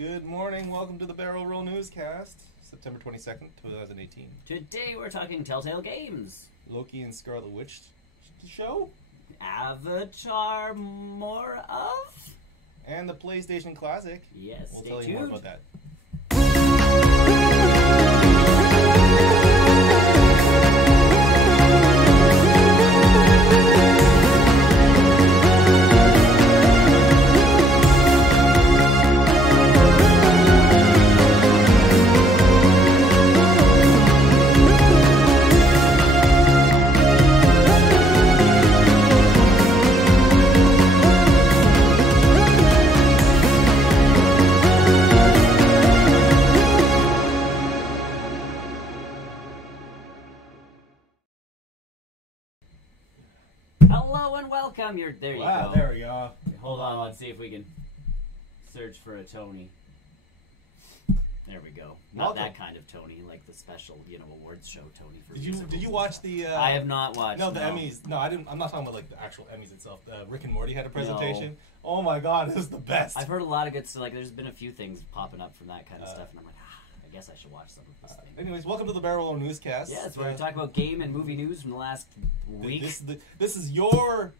Good morning. Welcome to the Barrel Roll Newscast, September 22nd, 2018. Today we're talking Telltale games. Loki and Scarlet Witch show? Avatar more of? And the PlayStation Classic. Yes, we'll stay tell you tuned. more about that. Hello and welcome. There you Wow, go. there we go. Hold on, let's see if we can search for a Tony. There we go. Not Welcome. that kind of Tony, like the special, awards show Tony for Did musicals you and watch stuff. the? I have not watched. No, the Emmys. No, I didn't. I'm not talking about like the actual Emmys itself. Rick and Morty had a presentation. Oh my god, it was the best. I've heard a lot of good stuff. Like, there's been a few things popping up from that kind of stuff, and I'm like, I guess I should watch some of this thing. Anyways, welcome to the Barrel Roll Newscast. Yeah, so we're going to talk about game and movie news from the last week. This is your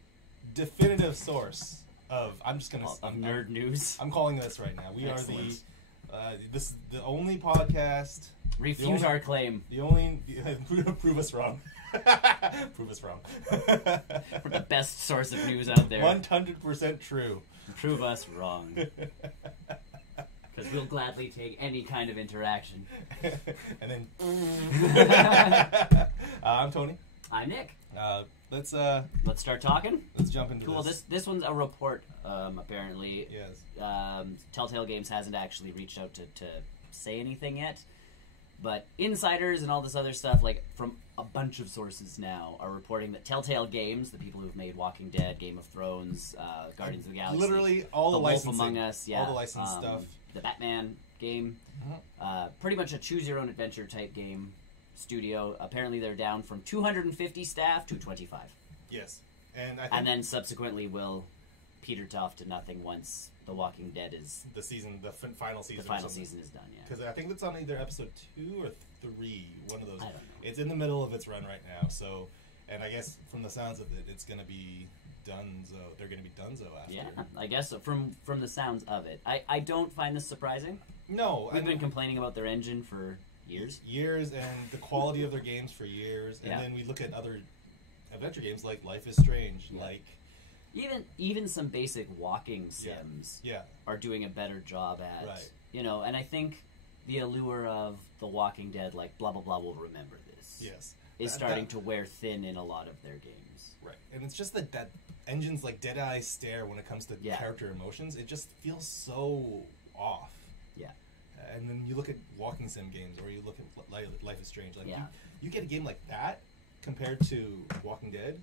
definitive source of. I'm just gonna of nerd news. I'm calling this right now. We Excellent. are this is the only podcast. Refute our claim. The only prove us wrong. Prove us wrong. We're the best source of news out there. 100% true. Prove us wrong. Because we'll gladly take any kind of interaction. And then I'm Tony. I'm Nick. Let's start talking. Let's jump into Cool. this. This one's a report. Apparently, Yes. Telltale Games hasn't actually reached out to say anything yet, but insiders and all this other stuff, like from a bunch of sources now, are reporting that Telltale Games, the people who've made Walking Dead, Game of Thrones, Guardians of the Galaxy, Literally all the Wolf licensing, Among Us, all the licensed stuff, the Batman game, pretty much a choose-your-own-adventure type game studio. Apparently, they're down from 250 staff to 25. Yes, and I think then subsequently will peter off to nothing once The Walking Dead is the final season. the final season is done. Yeah, Because I think it's on either episode 2 or 3, one of those. I don't know. It's in the middle of its run right now, so, and I guess from the sounds of it, it's going to be donezo. They're going to be donezo after. Yeah, I guess so. From the sounds of it, I don't find this surprising. No, We've been complaining about their engine for years, and the quality of their games for years, and Yeah. then we look at other adventure games like Life is Strange, Yeah. like even some basic walking sims yeah, are doing a better job at, Right. And I think the allure of The Walking Dead, like blah blah blah, will remember this. yes, Is starting to wear thin in a lot of their games. right, and it's just that engine's like dead eye stare when it comes to Yeah. character emotions. It just feels so off. Yeah. And then you look at walking sim games, or you look at Life is Strange. Like Yeah. you get a game like that compared to Walking Dead.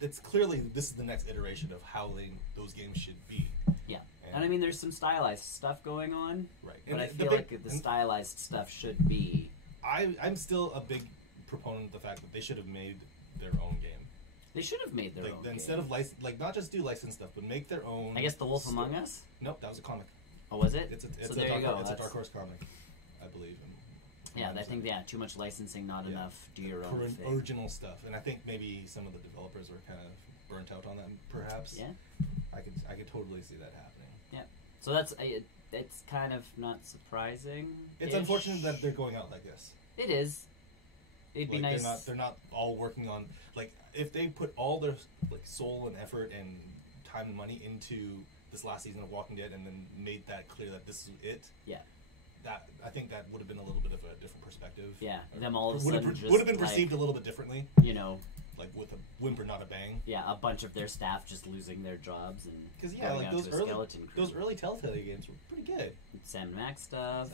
It's clearly this is the next iteration of how those games should be. Yeah, and I mean, there's some stylized stuff going on, Right. but I the feel big- like the stylized stuff should be. I'm still a big proponent of the fact that they should have made their own game. They should have made their Like own. instead of not just do licensed stuff, but make their own. I guess The Wolf story. Among Us. Nope, that was a comic. Oh, was it? It's so a there dark, you go. It's a That's- Dark Horse comic, I believe. Yeah, I think too much licensing, not enough. Do your own thing. original stuff, and I think maybe some of the developers were kind of burnt out on that. Perhaps. Yeah. I could totally see that happening. Yeah. So it's kind of not surprising. It's unfortunate that they're going out like this. It is. It'd be Like, nice. They're not all working on, like, if they put all their soul and effort and time and money into this last season of Walking Dead and then made that clear that this is it. Yeah. That I think that would have been a little bit of a different perspective. Yeah. Them all of a would sudden have just been perceived a little bit differently. Like with a whimper, not a bang. Yeah, a bunch of their staff just losing their jobs and Because going out to a skeleton crew. those early Telltale games were pretty good. Sam Max stuff.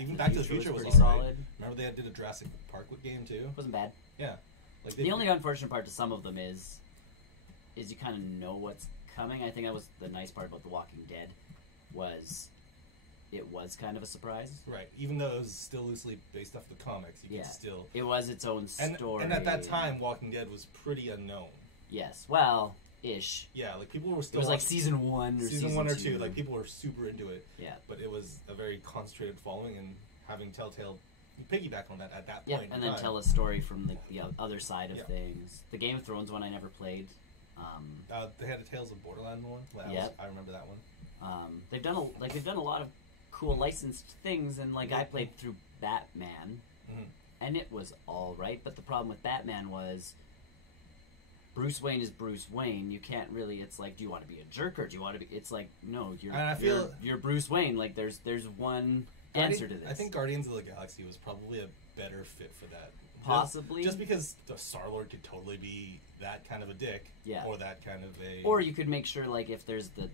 Even Back to the Future was pretty alright. solid. Remember they did a Jurassic Park game too. Wasn't bad. Yeah. Like The only unfortunate part to some of them is you kind of know what's coming. I think that was the nice part about The Walking Dead, was it was kind of a surprise. Right. Even though it was still loosely based off the comics, you Yeah. could still. It was its own story. And at that time, Walking Dead was pretty unknown. Yes. Well, ish. Yeah, like people were It still was like season 1 or season 1 or 2. 2. Like people were super into it. Yeah. But it was a very concentrated following, and having Telltale piggyback on that at that Yeah, point. and then tell a story from the other side of Yeah. things. The Game of Thrones one I never played. They had a Tales of Borderland one. Yep. I remember that one. They've done a lot of cool licensed things, and like I played through Batman, and it was all right. But the problem with Batman was Bruce Wayne is Bruce Wayne. You can't really. It's like, do you want to be a jerk or do you want to be? It's like, no, you're Bruce Wayne. Like there's one answer to this. I think Guardians of the Galaxy was probably a better fit for that. Possibly. Just because the Star-Lord could totally be that kind of a dick. Yeah. Or that kind of a... Or you could make sure, like, if there's the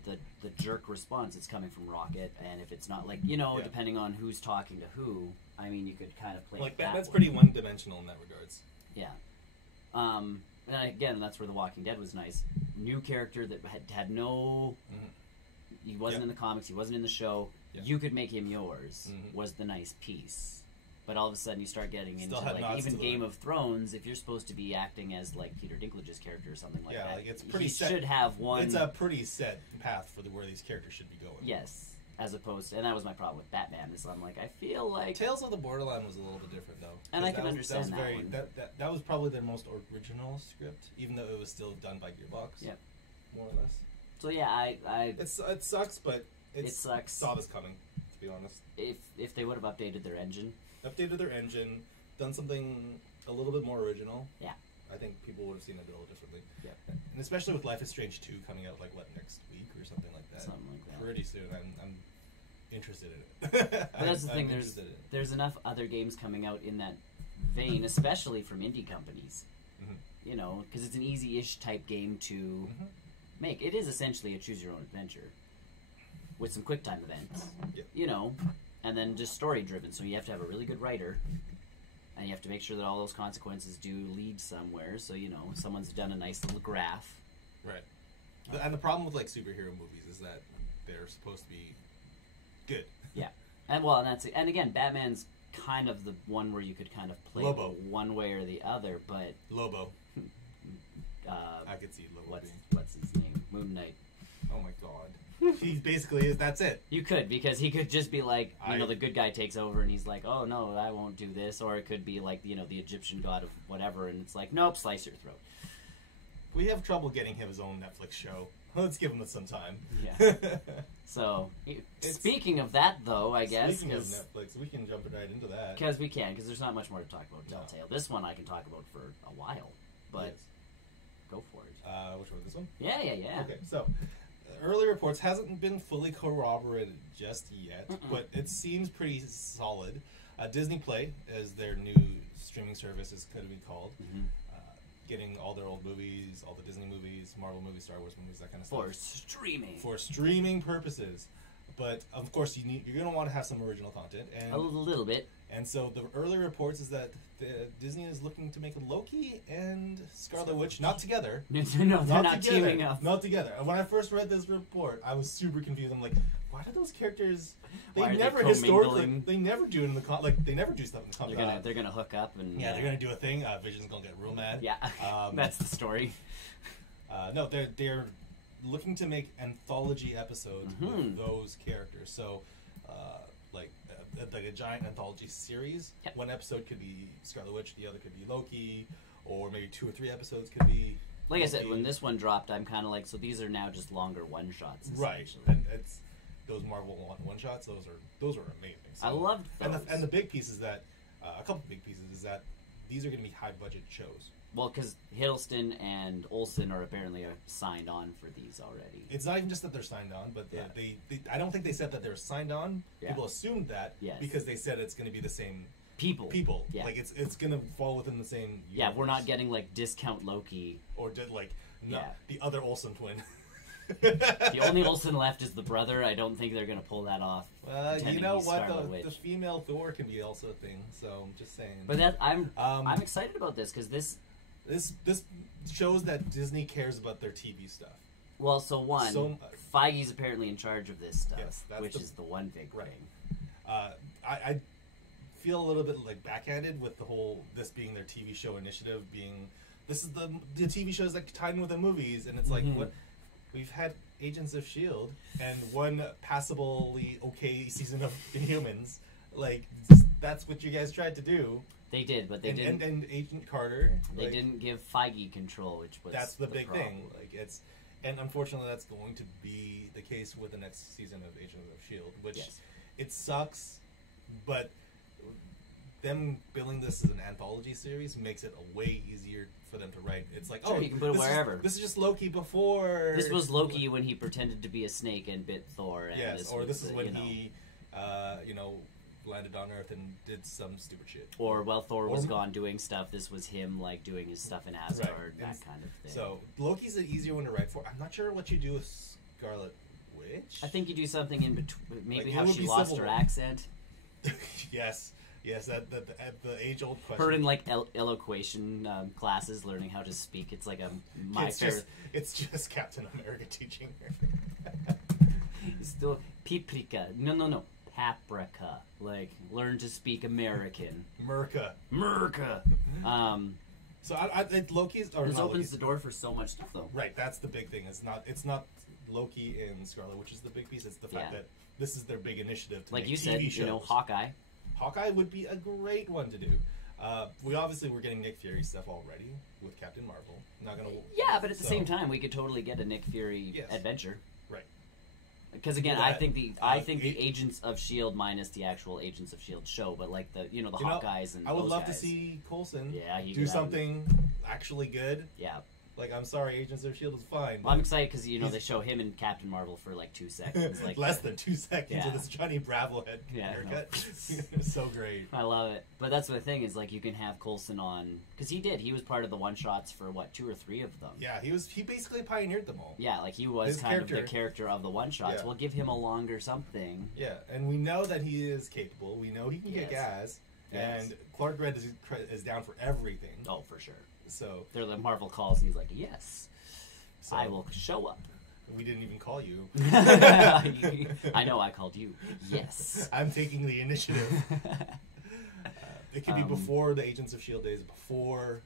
jerk response, it's coming from Rocket, and if it's not, like, depending on who's talking to who, I mean, you could kind of play like that that's way. pretty one-dimensional in that regards. Yeah. And again, that's where The Walking Dead was nice. New character that had no... He wasn't in the comics, he wasn't in the show. Yeah. You could make him yours, was the nice piece. But all of a sudden you start getting into, like, even Game of Thrones, if you're supposed to be acting as, like, Peter Dinklage's character or something like that, like it's pretty he set. should have one... It's a pretty set path for where these characters should be going. Yes, as opposed to... And that was my problem with Batman, is I'm like, I feel like... Tales of the Borderland was a little bit different, though. And I can understand that very, one. That was probably their most original script, even though it was still done by Gearbox. Yep. More or less. So, yeah, It sucks, but it sucks. Saw this coming, to be honest. If they would have updated their engine... Updated their engine, done something a little bit more original. Yeah. I think people would have seen it a little differently. Yeah. And especially with Life is Strange 2 coming out, next week or something like that. Something like that. Pretty soon. I'm interested in it. But that's the thing, there's enough other games coming out in that vein, especially from indie companies. You know, because it's an easy-ish type game to make. It is essentially a choose-your-own-adventure with some quick-time events. Yep. You know, and then just story-driven. So you have to have a really good writer, and you have to make sure that all those consequences do lead somewhere. So, someone's done a nice little graph. Right. And the problem with, superhero movies is that they're supposed to be good. Yeah. And that's it. And again, Batman's kind of the one where you could kind of play Lobo. one way or the other, but... Lobo. I could see Lobo what's his name? Moon Knight. Oh my god. He basically is, that's it. You could, because he could just be like, the good guy takes over and he's like, oh no, I won't do this. Or it could be like, the Egyptian god of whatever, and it's like, nope, slice your throat. We have trouble getting him his own Netflix show. Let's give him some time. Yeah. So, speaking of that, though, I guess... Speaking of Netflix, we can jump right into that. Because we can, because there's not much more to talk about Telltale. No. This one I can talk about for a while, but go for it. Which one? This one? Yeah. Okay, so... Early reports hasn't been fully corroborated just yet, but it seems pretty solid. Disney Play, as their new streaming service is going to be called, getting all their old movies, all the Disney movies, Marvel movies, Star Wars movies, that kind of stuff. For streaming purposes. But of course, you're going to want to have some original content, and a little bit. And so the early reports is that Disney is looking to make Loki and Scarlet Witch not together. No, they're not teaming up. Not together. When I first read this report, I was super confused. I'm like, why do those characters? They never historically. They never do it in the they never do stuff in the comic. They're gonna hook up and they're gonna do a thing. Vision's gonna get real mad. Yeah, that's the story. No, they're looking to make anthology episodes with those characters. So, like a giant anthology series. Yep. One episode could be Scarlet Witch, the other could be Loki, or maybe 2 or 3 episodes could be. Like Loki. I said, when this one dropped, I'm kind of like, so these are now just longer one shots. Right, and it's those Marvel one shots. Those are amazing. So, I loved those. And the big piece is that a couple of big pieces is that these are going to be high budget shows. Well, because Hiddleston and Olsen are apparently signed on for these already. It's not even just that they're signed on, but they I don't think they said that they're signed on. Yeah. People assumed that because they said it's going to be the same people. Yeah. Like it's going to fall within the same universe. Yeah, we're not getting like discount Loki or the other Olsen twin. The only Olsen left is the brother. I don't think they're going to pull that off. You know what? The female Thor can be also a thing. So I'm just saying. But I'm excited about this because this shows that Disney cares about their TV stuff. Well, Feige's apparently in charge of this stuff, which is the one big thing. I feel a little bit like backhanded with the whole this being their TV show initiative being this is the TV shows that tie in with the movies, and it's like what we've had Agents of S.H.I.E.L.D. and one passably okay season of Inhumans. Like that's what you guys tried to do. They did, but they didn't. And Agent Carter. They didn't give Feige control, which was that's the big problem. thing. Like it's, and unfortunately, that's going to be the case with the next season of Agents of S.H.I.E.L.D., which it sucks, but them billing this as an anthology series makes it a way easier for them to write. It's like, sure, you can put it wherever. This is just Loki before. This was Loki when he pretended to be a snake and bit Thor. And yes, this is when he, landed on Earth and did some stupid shit. Or while Thor was gone doing stuff, this was him like doing his stuff in Asgard, that kind of thing. So Loki's an easier one to write for. I'm not sure what you do with Scarlet Witch. I think you do something in between. Maybe like, how she lost her accent. yes, that the age-old question. Her in like elocution classes, learning how to speak. It's like it's just Captain America teaching her. Still paprika. No. Paprika. Like, learn to speak American. Merca. So Loki's. This opens the door for so much stuff, though. Right, that's the big thing. It's not Loki and Scarlet, which is the big piece. It's the fact that this is their big initiative to like make you said, TV shows. Hawkeye. Hawkeye would be a great one to do. We're getting Nick Fury stuff already with Captain Marvel. Not gonna. Yeah, but at the same time, we could totally get a Nick Fury adventure. Right. Because again, I think the Agents of S.H.I.E.L.D. minus the actual Agents of S.H.I.E.L.D. show, but like the Hawkeyes and I would love guys. to see Coulson do something actually good. Yeah. Like, I'm sorry, Agents of S.H.I.E.L.D. is fine. Well, I'm excited because, they show him and Captain Marvel for, like, 2 seconds. Like less than 2 seconds with this Johnny Bravo head haircut. So great. I love it. But that's the thing is, like, you can have Coulson on... Because he was part of the one-shots for, 2 or 3 of them. Yeah, he basically pioneered them all. Yeah, like, he was of the character of the one-shots. Yeah. We'll give him a longer something. Yeah, and we know that he is capable. We know he can kick ass. Yes. And Clark Gregg is down for everything. Oh, for sure. So they're the Marvel calls, and he's like, yes. So, I will show up. We didn't even call you. I know I called you. Yes. I'm taking the initiative. It could be before the Agents of S.H.I.E.L.D. days, before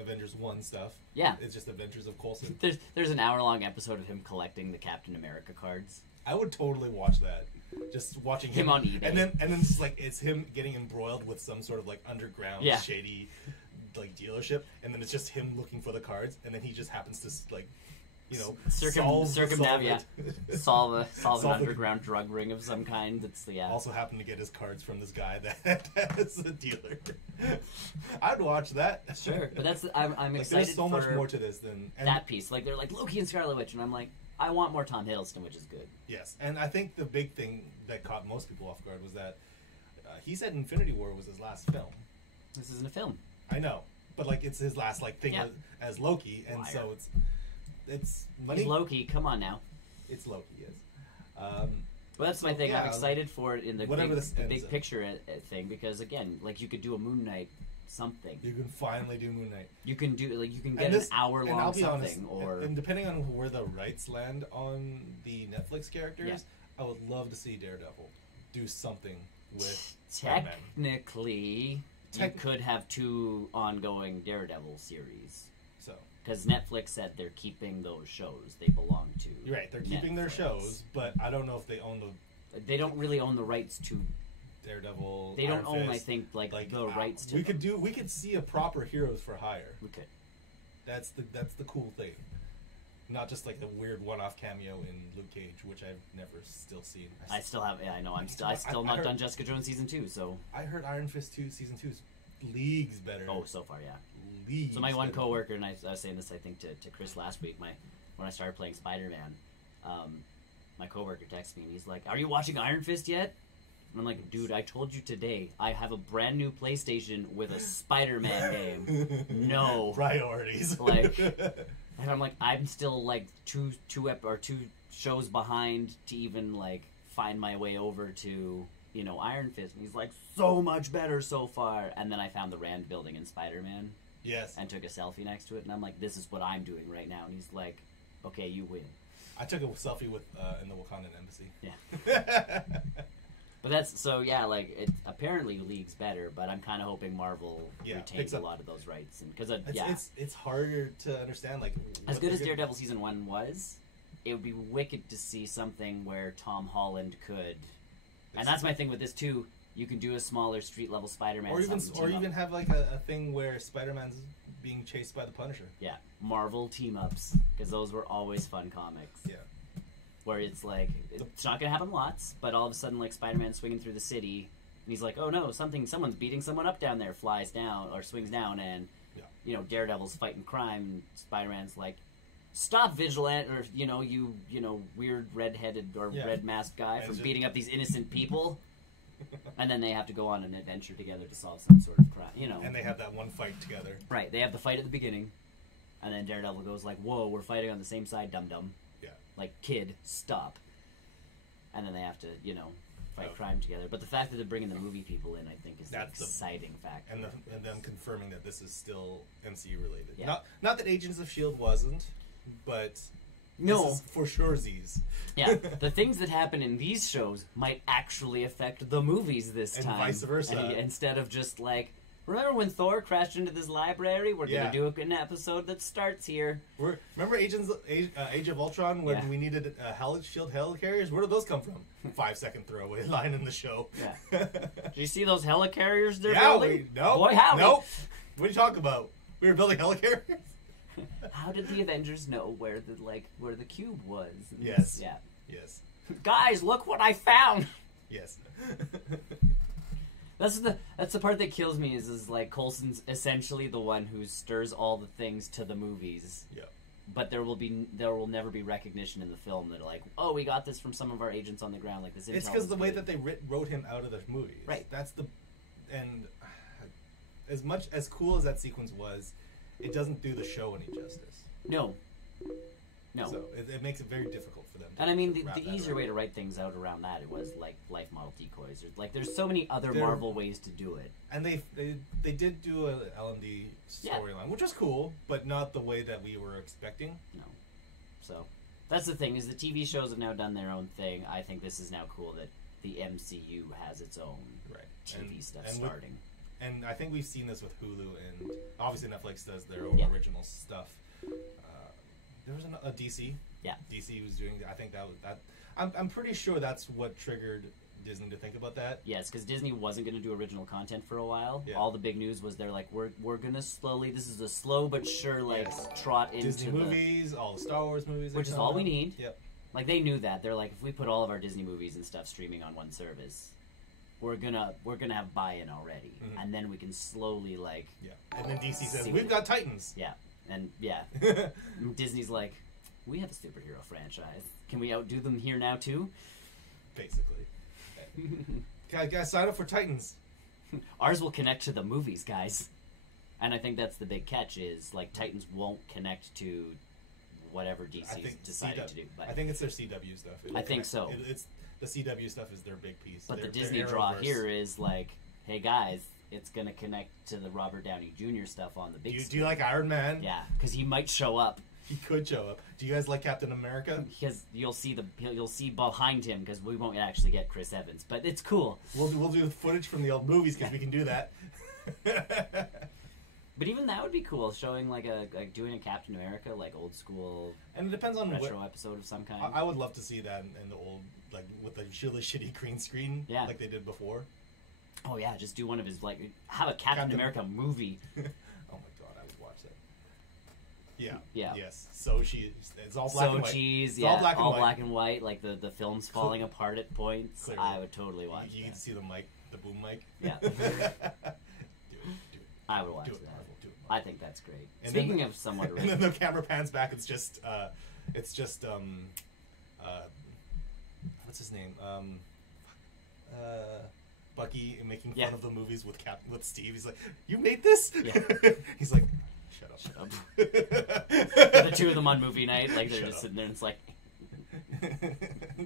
Avengers 1 stuff. Yeah. It's just Adventures of Coulson. There's an hour-long episode of him collecting the Captain America cards. I would totally watch that. Just watching him on eBay. And then it's like, it's him getting embroiled with some sort of like underground shady like dealership, and then it's just him looking for the cards, and then he just happens to like solve an underground drug ring of some kind. That's also happened to get his cards from this guy that is a dealer. I'd watch that. Sure, but I'm excited. There's so much more to this than that piece. Like they're like Loki and Scarlet Witch, and I'm like, I want more Tom Hiddleston, which is good. Yes, and I think the big thing that caught most people off guard was that he said Infinity War was his last film. This isn't a film. I know, but like it's his last thing as Loki, and so it's money. He's Loki. Come on now. It's Loki, yes. Well, that's my thing. Yeah, I'm excited for it in the big picture thing because again, like you could do a Moon Knight something. You can finally do Moon Knight. You can do get an hour long something, and depending on where the rights land on the Netflix characters, I would love to see Daredevil do something with technically. You could have 2 ongoing Daredevil series. So, because Netflix said they're keeping those shows, they belong to. You're right, they're keeping their shows, but I don't know if they own the. They don't really own the rights to Daredevil. They don't own, I think, like the rights to. We could see a proper Heroes for Hire. We could. That's the cool thing. Not just like the weird one-off cameo in Luke Cage, which I've never still seen. I still have. Yeah, I know. I still not done Jessica Jones season 2. So I heard Iron Fist 2 season 2 is leagues better. Oh, so far, yeah. Leagues. So my one coworker, and I was saying this, I think, to Chris last week. When I started playing Spider-Man, my coworker texted me and he's like, "Are you watching Iron Fist yet?" And I'm like, "Dude, I told you today. I have a brand new PlayStation with a Spider-Man game. No priorities." Like. And I'm like, I'm still like two shows behind to even like find my way over to Iron Fist. And he's like, so much better so far. And then I found the Rand building in Spider-Man. Yes. And took a selfie next to it. And I'm like, this is what I'm doing right now. And he's like, okay, you win. I took a selfie with in the Wakandan embassy. Yeah. But that's so yeah. Like it apparently League's better, but I'm kind of hoping Marvel retains a lot of those rights, and because it's harder to understand. Like as good as Daredevil season 1 was, it would be wicked to see something where Tom Holland could, and that's my thing with this too. You can do a smaller street level Spider-Man, or even have like a thing where Spider-Man's being chased by the Punisher. Yeah, Marvel team ups, because those were always fun comics. Yeah. Where it's like, it's not going to happen lots, but all of a sudden, like, Spider-Man's swinging through the city, and he's like, oh no, someone's beating someone up down there, flies down, or swings down, and, you know, Daredevil's fighting crime, and Spider-Man's like, stop, Vigilante, or, you weird red-headed or red-masked guy from beating up these innocent people. And then they have to go on an adventure together to solve some sort of crime, And they have that one fight together. Right, they have the fight at the beginning, and then Daredevil goes like, whoa, we're fighting on the same side, dum-dum. Like, kid, stop. And then they have to, fight crime together. But the fact that they're bringing the movie people in, I think, is the exciting factor. And them confirming that this is still MCU related. Yeah. Not that Agents of S.H.I.E.L.D. wasn't, but no, this is for sure Z's. Yeah, the things that happen in these shows might actually affect the movies this time. And vice versa. Instead of just like, remember when Thor crashed into this library? We're going to do an episode that starts here. Remember Age of Ultron when we needed shield helicarriers? Where did those come from? 5-second throwaway line in the show. Yeah. Did you see those helicarriers they're building? Boy, howdy. Nope. What are you talking about? We were building helicarriers? How did the Avengers know where the cube was? Yes. Yeah. Yes. Guys, look what I found. Yes. That's the part that kills me is like Coulson's essentially the one who stirs all the things to the movies. Yeah. But there will never be recognition in the film that like, oh, we got this from some of our agents on the ground. Like this. It's because the way that they wrote him out of the movies. Right. And as cool as that sequence was, it doesn't do the show any justice. No. So it makes it very difficult for them. And I mean, the easier way to write things out around that, it was like life model decoys. Like, there's so many other Marvel ways to do it. And they did do a LMD storyline, which was cool, but not the way that we were expecting. No. So that's the thing, is the TV shows have now done their own thing. I think this is now cool that the MCU has its own TV stuff starting. And I think we've seen this with Hulu, and obviously Netflix does their own original stuff. There was a DC. Yeah. DC was doing. I think that was that. I'm pretty sure that's what triggered Disney to think about that. Yes, because Disney wasn't going to do original content for a while. Yeah. All the big news was they're like, we're going to slowly. This is a slow but sure trot into Disney movies, all the Star Wars movies, which is all we need. Yep. Like they knew that. They're like, if we put all of our Disney movies and stuff streaming on one service, we're gonna have buy-in already, and then we can slowly And then DC says we've got Titans. Yeah. And Disney's like, we have a superhero franchise. Can we outdo them here now too? Basically. Guys, sign up for Titans. Ours will connect to the movies, guys. And I think that's the big catch is like Titans won't connect to whatever DC's decided to do. But I think it's their CW stuff. I think so. It's the CW stuff is their big piece. But the Disney draw here is like, hey guys, it's going to connect to the Robert Downey Jr. stuff on the big screen. Do you like Iron Man? Yeah, because he might show up. He could show up. Do you guys like Captain America? Because you'll see behind him, because we won't actually get Chris Evans, but it's cool. We'll do footage from the old movies because we can do that. But even that would be cool, showing doing a Captain America old school. And it depends on retro episode of some kind. I would love to see that in the old with the really shitty green screen like they did before. Oh yeah, just do one of his have a Captain America movie. Oh my god, I would watch that. Yeah. Yeah. Yes. It's all black and white. It's all black and white. Like the film's falling apart at points. Clearly. I would totally watch that. You can see the boom mic. Yeah. Do it. I would watch that. Marvel, I think that's great. And speaking of somewhat original. And then the camera pans back. It's just what's his name? Bucky making fun of the movies with Steve. He's like, "You made this?" Yeah. He's like, "Shut up." The two of them on movie night, they're just sitting there, and it's like,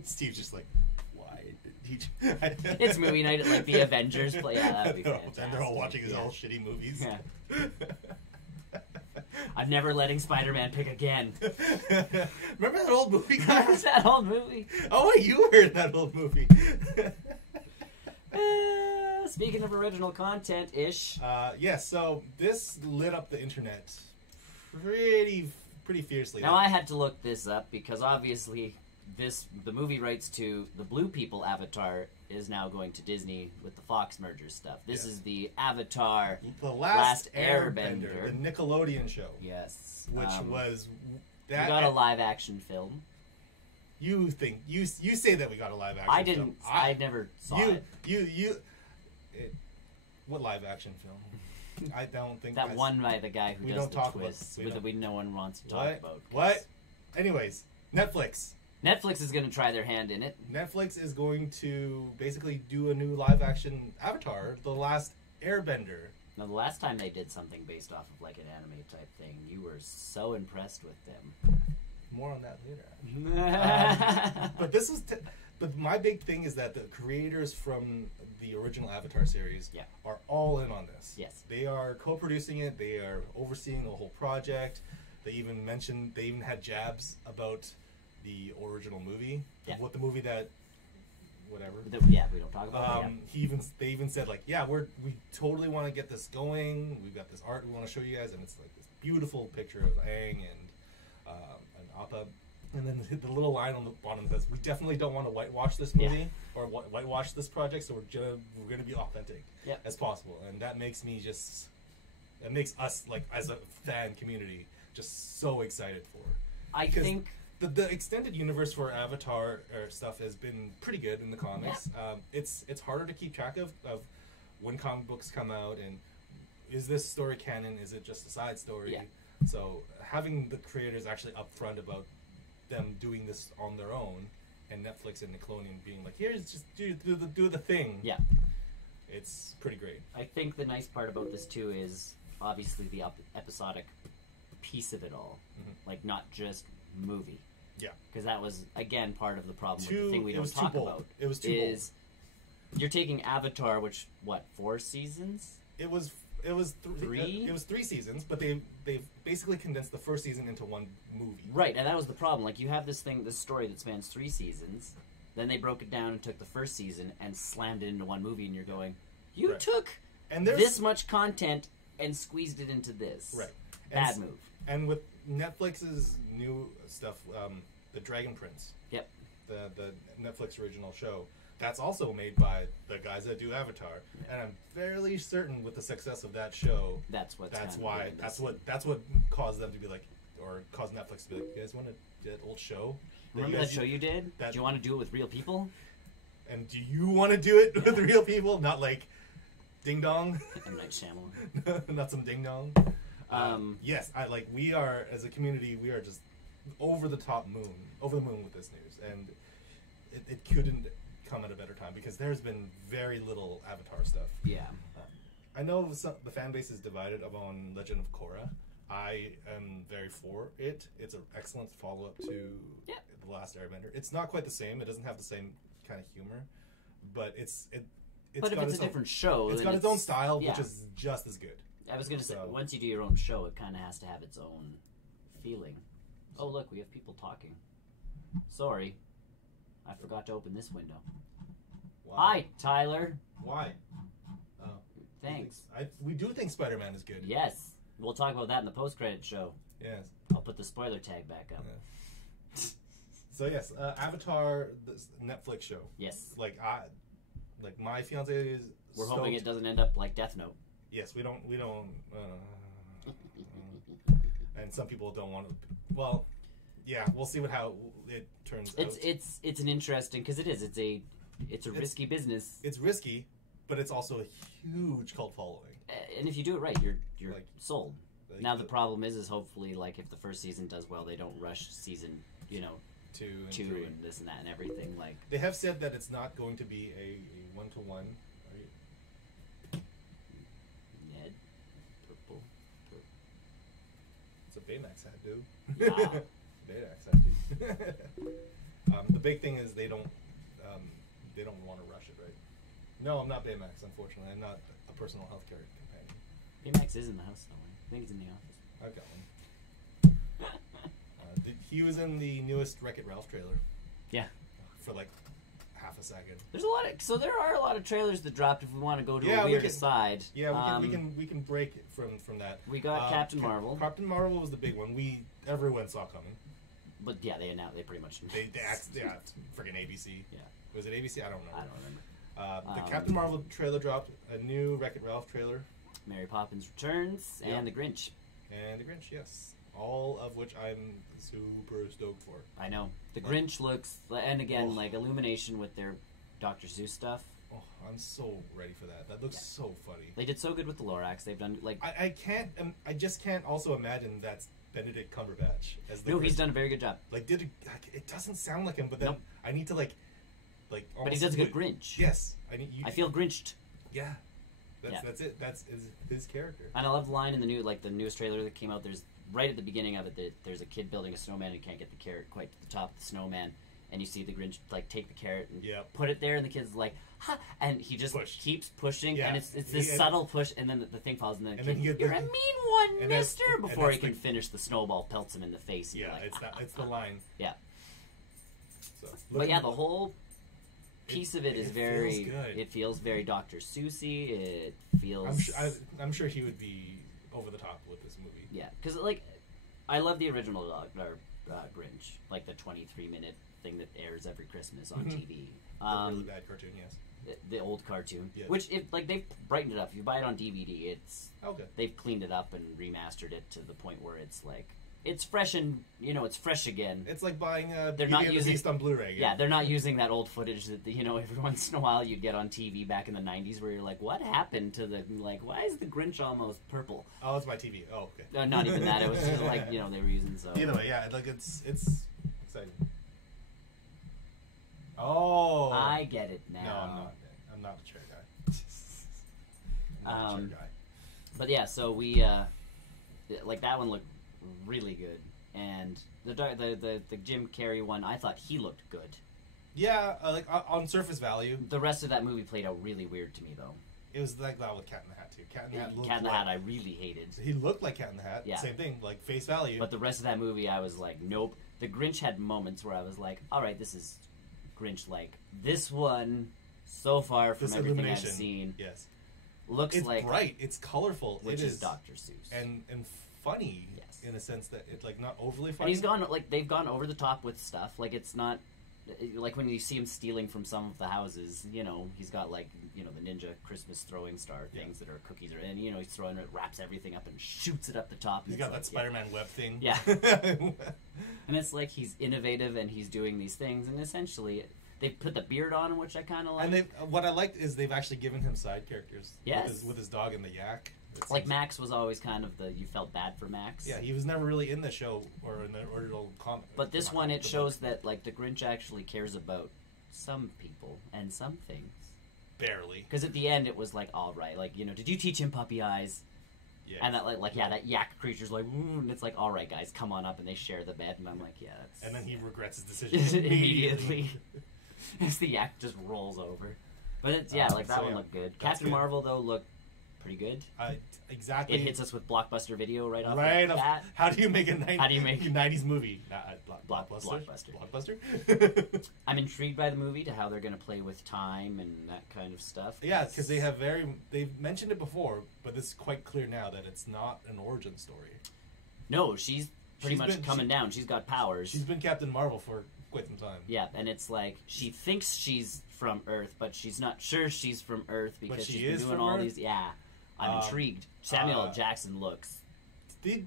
Steve's just like, "Why did he?" It's movie night at the Avengers play. Yeah, that'd be fantastic. And they're all watching his all shitty movies. Yeah. I'm never letting Spider-Man pick again. Remember that old movie, guys? That old movie? Oh, wait, you were in that old movie. Speaking of original content-ish. Yes, so this lit up the internet pretty fiercely. Now, I had to look this up because obviously the movie rights to the Blue People Avatar is now going to Disney with the Fox merger stuff. This is the Avatar The Last Airbender. the Nickelodeon show. Yes. Which was... That, we got a live-action film. You say that we got a live-action film. I didn't. I never saw it. What live-action film? I don't think that one by the guy who does the twists that no one wants to talk about. What? Anyways, Netflix. Netflix is going to try their hand in it. Netflix is going to basically do a new live-action Avatar, The Last Airbender. Now, the last time they did something based off of like an anime type thing, you were so impressed with them. More on that later. But this is... But my big thing is that the creators from the original Avatar series are all in on this. Yes. They are co-producing it. They are overseeing the whole project. They even had jabs about the original movie. Yeah. What the movie that... Whatever. We don't talk about it. They even said, like, we totally want to get this going. We've got this art we want to show you guys. And it's like this beautiful picture of Aang and Appa. And then the little line on the bottom says, "We definitely don't want to whitewash this movie or whitewash this project, so we're gonna be authentic as possible." And that makes us, like, as a fan community, just so excited for. I think the extended universe for Avatar stuff has been pretty good in the comics. Yeah. It's harder to keep track of when comic books come out, and is this story canon? Is it just a side story? Yeah. So having the creators actually upfront about them doing this on their own, and Netflix and Nickelodeon being like, "Here's just do the thing." Yeah, it's pretty great. I think the nice part about this too is obviously the episodic piece of it all, like not just movie. Yeah, because that was again part of the problem with the thing we don't talk about. It was too bold. You're taking Avatar, which 4 seasons? It was 3. It was 3 seasons, but they've basically condensed the first season into one movie. Right, and that was the problem. Like, you have this story that spans 3 seasons. Then they broke it down and took the first season and slammed it into one movie, and you're going, you took this much content and squeezed it into this. Right. Bad move. And with Netflix's new stuff, the Dragon Prince. Yep. The Netflix original show. That's also made by the guys that do Avatar, and I'm fairly certain with the success of that show, that's what caused them to be like, or caused Netflix to be like, you guys want to do that old show? Remember that show you did? Do you want to do it with real people? And do you want to do it with real people? Not like Ding Dong. M. Night Shyamalan. Not some Ding Dong. Yes, we are, as a community, we are just over the moon with this news, and it couldn't come at a better time because there's been very little Avatar stuff. Yeah. I know the fan base is divided on Legend of Korra. I am very for it. It's an excellent follow-up to The Last Airbender. It's not quite the same. It doesn't have the same kind of humor, but it's but if it's a different show, it's got its own style, which is just as good. I was going to say, once you do your own show, it kind of has to have its own feeling. Oh, look, we have people talking. Sorry. I forgot to open this window. Wow. Hi, Tyler. Why? Thanks. We do think Spider-Man is good. Yes. We'll talk about that in the post-credit show. Yes. I'll put the spoiler tag back up. Yeah. So yes, Avatar, the Netflix show. Yes. Like my fiance is. We're hoping it doesn't end up like Death Note. Yes, we don't. And some people don't want to. Well, yeah, we'll see how it turns out. It's an interesting, because it is. It's a risky business. It's risky, but it's also a huge cult following. And if you do it right, you're like, sold. Like now the problem is hopefully, like, if the first season does well, they don't rush season, 2 and this and that and everything. Like, they have said that it's not going to be a 1-to-1. Ned, purple. It's a Baymax hat, dude. Wow. Baymax hat, dude. The big thing is they don't want to rush it, right? No, I'm not Baymax, unfortunately. I'm not a personal healthcare companion. Baymax is in the house somewhere. I think he's in the office. I've got one. He was in the newest Wreck-It Ralph trailer. Yeah. For like half a second. There's a lot of there are a lot of trailers that dropped. If we want to go to Yeah, a we weird can- aside, Yeah, we can break it from that. we got Captain Marvel, Captain Marvel was the big one. Everyone saw coming. but yeah, they pretty much Freaking ABC. Yeah. Was it ABC? I don't know. I don't remember. The Captain Marvel trailer dropped. A new Wreck-It Ralph trailer. Mary Poppins Returns Yeah. and The Grinch. And The Grinch, yes. All of which I'm super stoked for. I know The Grinch looks, and again, Oh. like Illumination with their Dr. Seuss stuff. Oh, I'm so ready for that. That looks so funny. They did so good with the Lorax. They've done like I can't. I just can't also imagine that's Benedict Cumberbatch as the. no, Grinch. he's done a very good job. Like, it doesn't sound like him, but then Nope. I need to like. But he almost does a good do it. Grinch. Yes, I need. I feel Grinched. Yeah. Yeah. That's it. That's his character. And I love the line in the newest trailer that came out. There's right at the beginning of it. There's a kid building a snowman and he can't get the carrot quite to the top of the snowman, and you see the Grinch like take the carrot and Yep. put it there, and the kid's like, "Ha!" and he just Push. keeps pushing, Yeah. and it's this Yeah. subtle push, and then the thing falls, and then the And then kid, you get "You're the- a mean one, and that's- Mister!" and Before he that's can the- finish, the snowball pelts him in the face. And Yeah, you're like, it's that. It's the line. Yeah. So, But yeah, the whole piece of it is it very. feels good. It feels very Dr. Seussy. It feels. I'm sure he would be over the top with this movie. Yeah, because like, I love the original Grinch, like the 23-minute thing that airs every Christmas on Mhm. TV. The really bad cartoon, yes. The old cartoon, Yes. which if like they've brightened it up. If you buy it on DVD, it's Okay. they've cleaned it up and remastered it to the point where it's like it's fresh and it's fresh again. It's like buying They're not Beauty and the using- Beast on Blu-ray. Again. Yeah, they're not using that old footage that every once in a while you'd get on TV back in the 90s where you're like, what happened to the why is the Grinch almost purple? Oh, it's my TV. Oh, okay. Not even that. It was just like they were using so. Either way, yeah, like it's exciting. Oh, I get it now. No, I'm not a chair guy. I'm not a chair guy. But yeah, so we like that one looked really good, and the Jim Carrey one, I thought he looked good. Yeah, like on surface value, The rest of that movie played out really weird to me though. it was like that with Cat in the Hat too. Cat in the Hat. Looked Cat in the like, Hat I really hated, He looked like Cat in the Hat. Yeah. Same thing, like face value. but the rest of that movie I was like, nope. The Grinch had moments where I was like, all right, this is Grinch like. This one, so far from this everything I've illumination, seen, yes, looks it's like bright, it's colorful, which it is is Dr. Seuss. and funny. Yes. In a sense that it's like not overly And funny. he's gone they've gone over the top with stuff. Like it's not like when you see him stealing from some of the houses. He's got like the ninja Christmas throwing star things that are cookies, and he's throwing it, wraps everything up and shoots it up the top. And He's got it's that like, Spider-Man web thing. Yeah. And it's like he's innovative and he's doing these things, and essentially they put the beard on him, which I kind of like. And what I liked is they've actually given him side characters. Yes. With his dog and the yak. It Like seems- Max was always kind of you felt bad for Max. Yeah, he was never really in the show or in the original comic. But this not one, comic, it the shows book. that like the Grinch actually cares about some people and some things. Barely. Because at the end, it was like, all right, like did you teach him puppy eyes? Yeah. And that that yak creature's like, ooh, and it's like, all right, guys, come on up, and they share the bed, and I'm like, yeah, that's. And then he regrets his decision immediately. As the yak just rolls over. But it's that one looked good. That's Captain good. Marvel though looked pretty good. Exactly. It hits us with Blockbuster Video right off Right the off. bat. How do you make a How do you make- 90s movie? Blockbuster. Blockbuster. I'm intrigued by the movie to how they're going to play with time and that kind of stuff. Yeah, because they've mentioned it before, but it's quite clear now that it's not an origin story. No, she's pretty She's much been- coming down. She's got powers. She's been Captain Marvel for quite some time. Yeah, and it's like she thinks she's from Earth, but she's not sure she's from Earth because she she's been is doing from all Earth? these. Yeah, I'm intrigued. Samuel L. Jackson looks.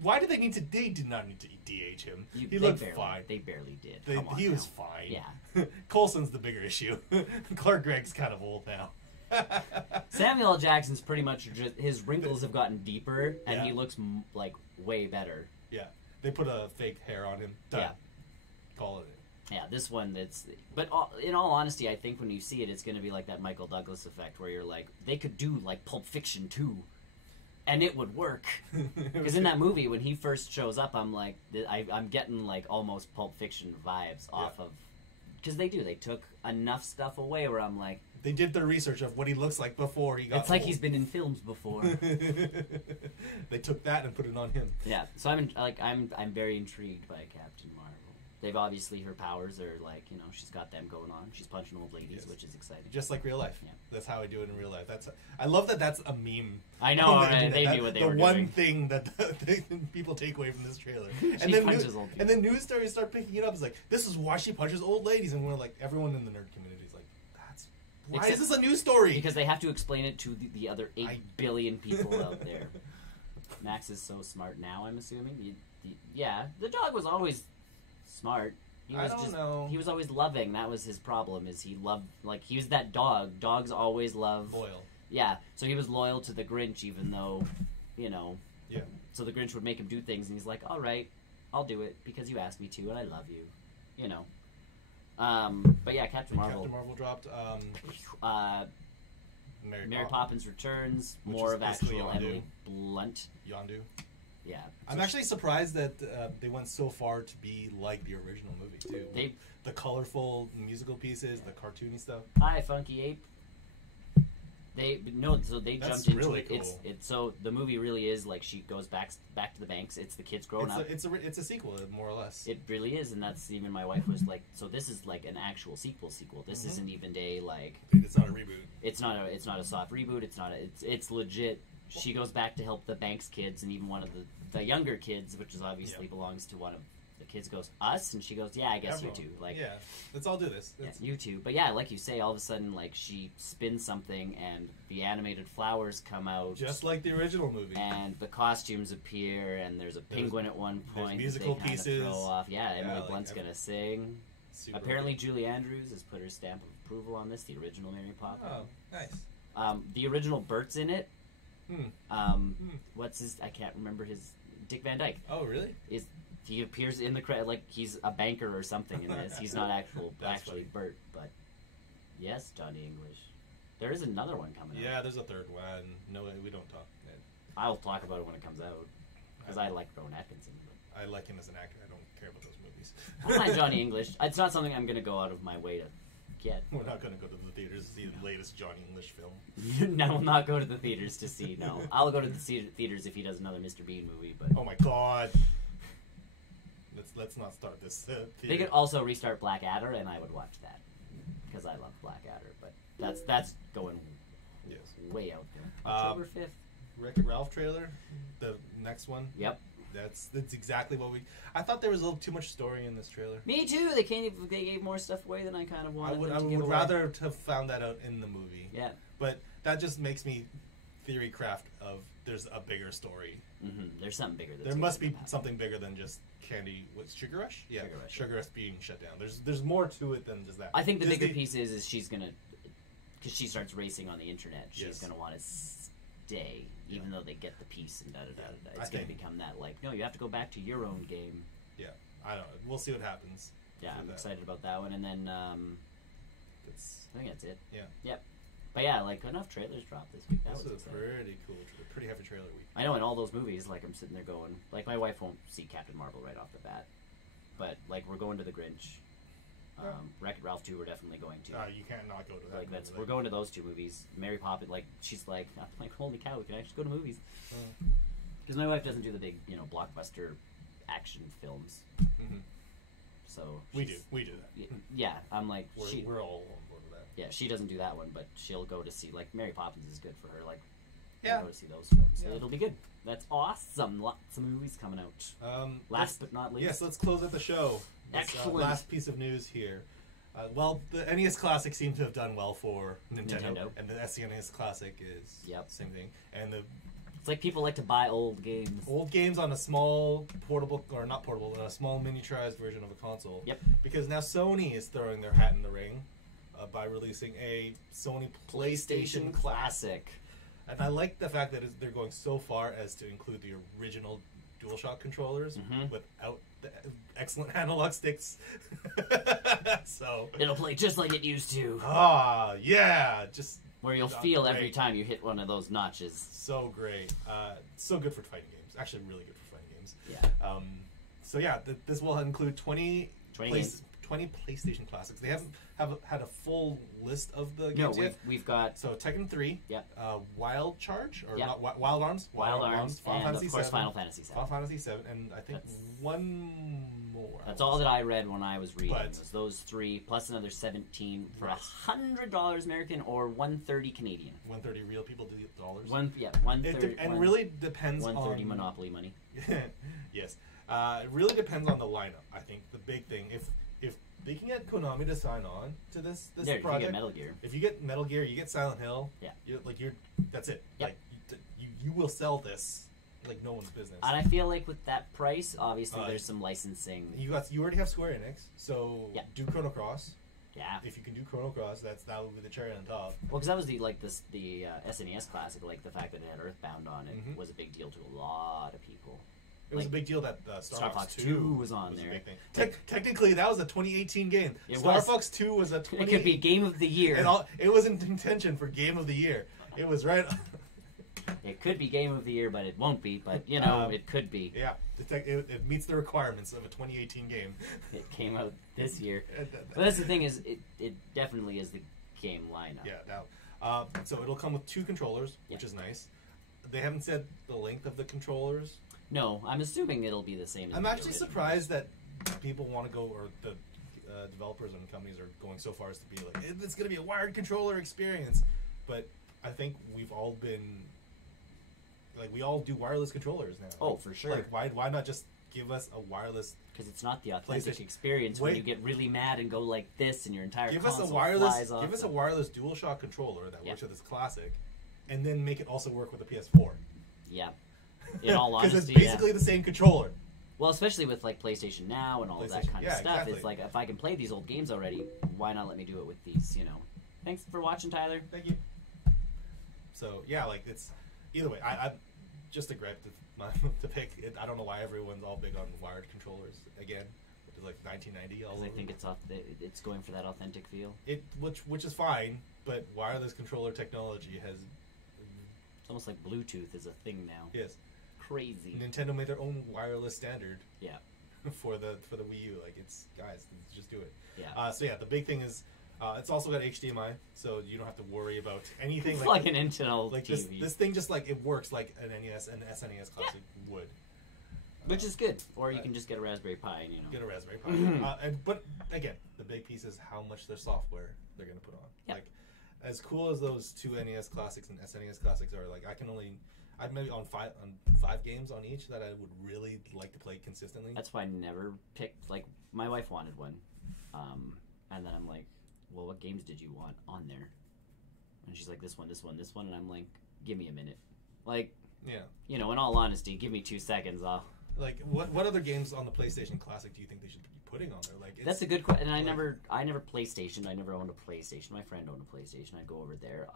Why did they need to? They did not need to DH him. He They looked barely, fine. They barely did. They- Come on he now. was fine. Yeah. Colson's the bigger issue. Clark Gregg's kind of old now. Samuel L. Jackson's pretty much just his wrinkles have gotten deeper, and Yeah. he looks like way better. Yeah, they put a fake hair on him. Done. Yeah. Call it. Yeah, this one but in all honesty, I think when you see it, it's going to be like that Michael Douglas effect, where you're like, they could do like Pulp Fiction 2, and it would work. Because in that movie, when he first shows up, I'm like, I'm getting like almost Pulp Fiction vibes off of, because they took enough stuff away where I'm like, They did their research of what he looks like before he got it's like old. he's been in films before. They took that and put it on him. Yeah, so I'm very intrigued by Captain Marvel. They've obviously, her powers are like, she's got them going on. She's punching old ladies, which is exciting. Just like real life. Yeah. That's how I do it in real life. I love that that's a meme. I know, right? They knew what they were doing. The one thing that people take away from this trailer. And then news stories start picking it up. It's like, this is why she punches old ladies. And we're like, everyone in the nerd community is like, why is this a news story? Because they have to explain it to the other 8 billion people out there. Max is so smart now, I'm assuming. The dog was always smart. He was always loving. That was his problem. Is he loved, like, he was that dog. Dogs always love loyal. Yeah, so he was loyal to the Grinch, even though, Yeah. So the Grinch would make him do things, and he's like, "All right, I'll do it because you asked me to, and I love you." But yeah, Captain Marvel. Captain Marvel dropped. Mary Poppins Returns. More of actual Emily Blunt. Yondu. Yeah. I'm actually surprised that they went so far to be like the original movie, too. The colorful musical pieces, the cartoony stuff. Hi, Funky Ape. They jumped into really it. Cool. So the movie really is like she goes back to the banks. It's the kids growing up. It's a sequel, more or less. It really is, and that's even my wife was like, so this is like an actual sequel. This isn't even a like. It's not a reboot. It's not a soft reboot. It's legit. She goes back to help the Banks kids, and even one of the younger kids, which is obviously belongs to one of the kids, goes, us, and she goes, yeah, I guess everyone. You too. Like, yeah, let's all do this. Yeah, you too. But yeah, like you say, all of a sudden, like, she spins something, and the animated flowers come out, just like the original movie, and the costumes appear, and there's a penguin at one point. Musical that they pieces. Throw off. Yeah, Emily Blunt's gonna sing. Apparently, Julie Andrews has put her stamp of approval on this. The original Mary Poppins. Oh, nice. The original Bert's in it. What's his? I can't remember his. Dick Van Dyke. Oh, really? He appears in the credit like he's a banker or something in this. He's not actually funny. Bert, but yes, Johnny English. There is another one coming out. Yeah, there's a third one. No, we don't talk. I'll talk about it when it comes out because I like Rowan Atkinson. But I like him as an actor. I don't care about those movies. I don't mind Johnny English. It's not something I'm going to go out of my way to get. We're not going to go to the theaters to see the latest Johnny English film. No, I'll not go to the theaters to see. No, I'll go to the theaters if he does another Mr. Bean movie. But oh my God. Let's not start this. They could also restart Blackadder, and I would watch that because I love Blackadder. But that's going way out there. October 5th. Wreck-It Ralph trailer, the next one. Yep. That's exactly what we. I thought there was a little too much story in this trailer. Me too. They gave more stuff away than I kind of wanted. I would rather have found that out in the movie. Yeah. But that just makes me theory craft of there's a bigger story. Mm-hmm. There's something bigger. There must be something bigger than just Candy. What's Sugar Rush? Yeah, Sugar Rush being shut down. There's more to it than just that. I think the bigger piece is she's gonna, because she starts racing on the internet. She's gonna want to stay, even though they get the piece and da da da. It's gonna become that like, no, you have to go back to your own game. Yeah, I don't know. We'll see what happens. Yeah, I'm excited about that one, and then I think that's it. Yeah. Yep. But yeah, like enough trailers dropped this week. That was pretty cool. Pretty heavy trailer week. I know in all those movies, like I'm sitting there going, like my wife won't see Captain Marvel right off the bat, but like we're going to the Grinch, Wreck-It Ralph 2. We're definitely going to. You can't not go to that. Like we're going to those two movies. Mary Poppins, like she's like, I'm like, holy cow, we can actually go to movies. Because my wife doesn't do the big, blockbuster action films. Mm-hmm. So we do that. Yeah, I'm like we're all on board with that. Yeah, she doesn't do that one, but she'll go to see like Mary Poppins is good for her. Like, yeah, go to see those films. So it'll be good. That's awesome. Lots of movies coming out. Last but not least, yes, let's close out the show. Excellent. Last piece of news here. Well, the NES Classic seemed to have done well for Nintendo. And the SNES Classic is same thing. And it's like people like to buy old games. Old games on a small portable, or not portable, a small miniaturized version of a console. Yep. Because now Sony is throwing their hat in the ring by releasing a Sony PlayStation Classic. And I like the fact that they're going so far as to include the original DualShock controllers without the excellent analog sticks. So it'll play just like it used to. Yeah, just where you'll feel every time you hit one of those notches. So great, so good for fighting games. Actually, really good for fighting games. Yeah. So yeah, this will include 20 PlayStation Classics. They haven't had a full list of the games yet. We've got Tekken 3. Yep. Wild Charge or not Wild Arms. Wild Arms. Final and Fantasy of course 7. Final Fantasy 7. Final Fantasy 7, and I think one more. That's all that I read when I was reading. But- was those 3 plus another 17 for Right. $100 American or 130 Canadian. 130 real people dollars. 130. And really depends 130 on Monopoly money. yes, it really depends on the lineup. I think the big thing, if they can get Konami to sign on to this There, you project, get Metal Gear. if you get Metal Gear, you get Silent Hill. Yeah. That's it. Yep. Like you will sell this like no one's business. And I feel like with that price, obviously there's some licensing. You already have Square Enix, so Yeah. do Chrono Cross. Yeah. If you can do Chrono Cross, that will be the cherry on top. Well, because that was the SNES classic. Like the fact that it had Earthbound on it Mhm. was a big deal to a lot of people. It was Like, a big deal that Star Fox 2 was on a there. big thing. Technically, that was a 2018 game. It Star was. Fox 2 was a It could be Game of the Year. it was in contention for Game of the Year. It was right. It could be Game of the Year, but it won't be. But you know, it could be. Yeah, it meets the requirements of a 2018 game. It came out this year. But that's the thing is, it definitely is the game lineup. Yeah. Now, so it'll come with 2 controllers, which Yeah. is nice. They haven't said the length of the controllers. No, I'm assuming it'll be the same. As I'm the actually original. surprised that people want to go, or the developers and companies are going so far as to be like, it's going to be a wired controller experience. But I think we've all been, like, we all do wireless controllers now. Oh, for sure. Like, why not just give us a wireless? Because it's not the authentic PlayStation. experience when Wait. you get really mad and go like this, and your entire Give us console a wireless. flies off. Give us a wireless DualShock controller that Yeah. works with this classic, and then make it also work with the PS4. Yeah. In all honesty, because it's basically the same controller. Well, especially with like PlayStation Now and all of that PlayStation- kind yeah, of stuff, exactly. it's like if I can play these old games already, why not let me do it with these? You know. Thanks for watching, Tyler. Thank you. So yeah, like it's either way. I just a gripe to pick. I don't know why everyone's all big on wired controllers again. It was like 1990. All Because I over. think it's going for that authentic feel. Which is fine, but wireless controller technology has It's almost like Bluetooth is a thing now. yes. Crazy. Nintendo made their own wireless standard Yeah. for the Wii U. Like it's guys, just do it. Yeah. So yeah, the big thing is it's also got HDMI, so you don't have to worry about anything. Plug it into an old like TV. this thing just like it works like an NES and SNES classic would. Which is good. Or you can just get a Raspberry Pi and, you know. Get a Raspberry Pi. But again, the big piece is how much their software they're going to put on. Yep. Like, as cool as those 2 NES classics and SNES classics are, like I'd maybe on five games on each that I would really like to play consistently. That's why I never picked, like, my wife wanted one. And then I'm like, well, what games did you want on there? And she's like, this one. And I'm like, give me a minute. Like, Yeah. you know, in all honesty, give me 2 seconds. Like, what other games on the PlayStation Classic do you think they should be putting on there? Like, That's a good question. And I never PlayStation. I never owned a PlayStation. My friend owned a PlayStation. I'd go over there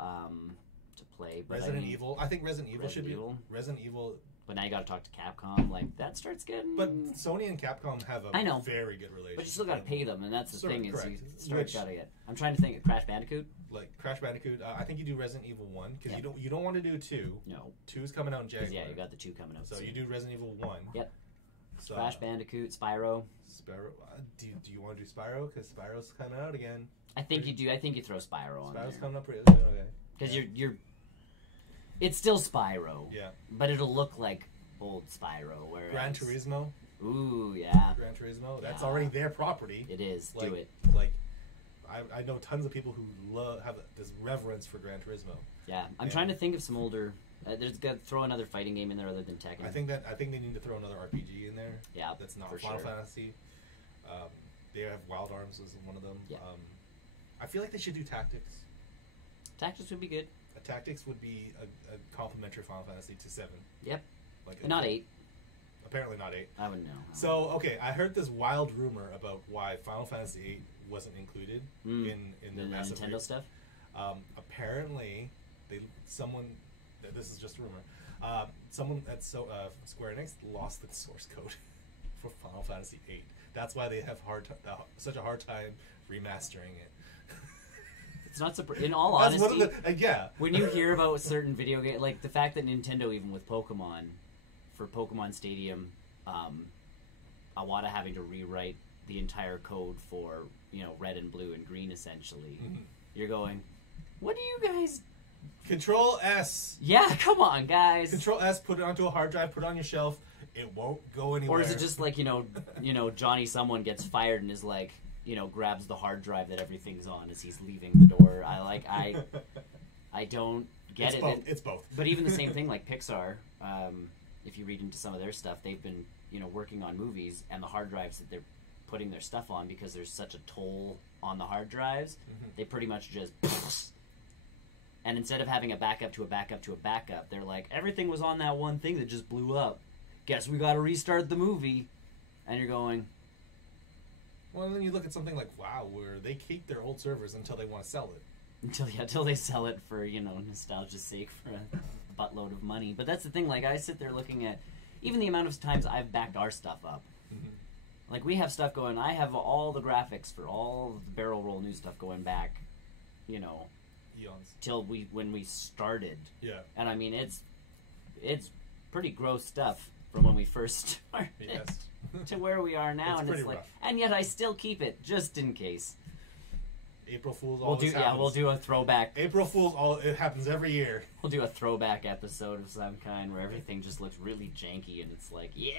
to play. But Resident I mean, Evil. I think Resident Evil should be Evil. Resident Evil. But now you got to talk to Capcom. Like that starts getting. But Sony and Capcom have a I know. very good relationship. But you still got to pay them, and that's the Sort of, thing is correct. you start Which- got to get. I'm trying to think of Crash Bandicoot. Like Crash Bandicoot. I think you do Resident Evil 1 because Yeah. you don't want to do 2. No, 2 is coming out in 'cause, January. yeah, you got the 2 coming out. So soon. you do Resident Evil 1. Yep. So, Crash Bandicoot, Spyro. Spyro. Do you want to do Spyro? Because Spyro's coming out again. I think you do. I think you throw Spyro on Spyro's there coming up pretty soon. Okay. because Yeah. you're. It's still Spyro. Yeah. But it'll look like old Spyro. Whereas, Gran Turismo. Ooh, yeah. Gran Turismo. That's Yeah. already their property. It is. Like, Do it. Like, I know tons of people who have this reverence for Gran Turismo. Yeah. I'm Yeah. trying to think of some older. There's got to throw another fighting game in there other than Tekken. I think they need to throw another RPG in there. Yeah, That's not for Final sure. Fantasy. They have Wild Arms as one of them. Yeah. I feel like they should do Tactics. Tactics would be good. Tactics would be a complementary Final Fantasy to 7. Yep. Like Not 8. Apparently not 8. I wouldn't know. So okay, I heard this wild rumor about why Final Fantasy 8 wasn't included in the the massive Nintendo stuff. Apparently, this is just a rumor. Someone at Square Enix lost the source code for Final Fantasy 8. That's why they have such a hard time remastering it. It's not in all That's honesty. one of the yeah. When you hear about certain video games, like the fact that Nintendo, even with Pokemon, for Pokemon Stadium, Iwata having to rewrite the entire code for red and blue and green, essentially, you're going, what do you guys? Control S. Yeah, come on, guys. Control S. Put it onto a hard drive. Put it on your shelf. It won't go anywhere. Or is it just like, Johnny someone gets fired and is like, grabs the hard drive that everything's on as he's leaving the door. I don't get it. It's both. But even the same thing like Pixar, if you read into some of their stuff, they've been, working on movies, and the hard drives that they're putting their stuff on, because there's such a toll on the hard drives, they pretty much just and instead of having a backup to a backup to a backup, they're like, everything was on that one thing that just blew up. Guess we got to restart the movie. And you're going, well, and then you look at something like WoW, where they keep their old servers until they want to sell it. Until they sell it for, nostalgia's sake, for a buttload of money. But that's the thing, like, I sit there looking at even the amount of times I've backed our stuff up. Like, we have stuff going, I have all the graphics for all the barrel roll new stuff going back, Eons. till when we started. Yeah. And I mean, it's pretty gross stuff from when we first started. Yes. To where we are now, It's and it's pretty like, rough. and yet I still keep it just in case. April Fool's happens. We'll do a throwback. April Fool's it happens every year. We'll do a throwback episode of some kind where everything just looks really janky, and it's like, yeah,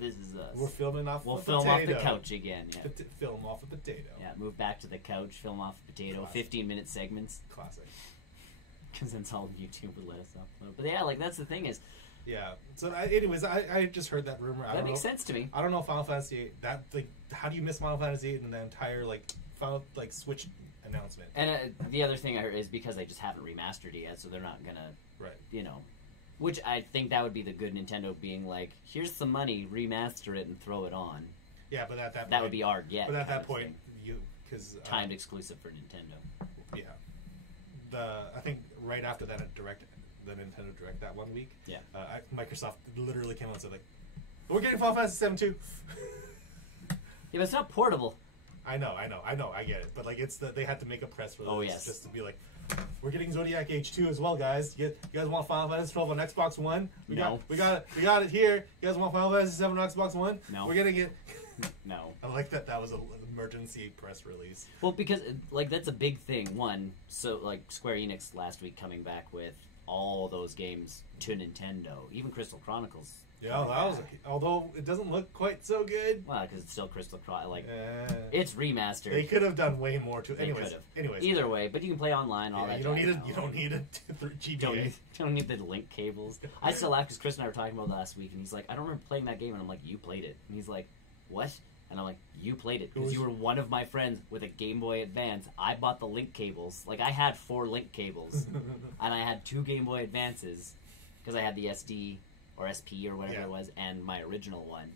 this is us. We're filming off. We'll a film potato. off the couch again. Yeah, Film off a potato. yeah. Move back to the couch, film off a potato, Classic. 15-minute segments, Classic. because that's all YouTube would let us upload. But yeah, like that's the thing is, Yeah. So, anyways, I just heard that rumor. that makes sense to me. I don't know Final Fantasy VIII. How do you miss Final Fantasy VIII in the entire Final Switch announcement? And the other thing I heard is because they just haven't remastered it yet, so they're not gonna, Right. Which I think that would be the good Nintendo being like, here's some money, remaster it and throw it on. Yeah, but at that point, That would be art, yeah. But at that point, because timed exclusive for Nintendo. Yeah. I think right after that the Nintendo Direct that 1 week. Yeah. Microsoft literally came out and said we're getting Final Fantasy VII too. Yeah, but it's not portable. I know, I get it, but they had to make a press release. Oh, yes. Just to be like, we're getting Zodiac Age 2 as well, guys. You guys want Final Fantasy 12 on Xbox One? We got it here. You guys want Final Fantasy 7 on Xbox One? No. We're getting it. No. I like that was an emergency press release. Well, because that's a big thing. One, so Square Enix last week coming back with all those games to Nintendo, even Crystal Chronicles. Yeah, that was. Although it doesn't look quite so good. Well, because it's still Crystal Chronicles. It's remastered. They could have done way more to. They Anyways. Either way, but you can play online. All that. You don't need a GBA. Don't need the link cables. I still laugh because Chris and I were talking about it last week, and he's like, "I don't remember playing that game," and I'm like, "You played it," and he's like, "What?" And I'm like, "You played it because you were one of my friends with a Game Boy Advance. I bought the link cables. I had 4 link cables, and I had 2 Game Boy Advances because I had the SD or SP or whatever it was, and my original one.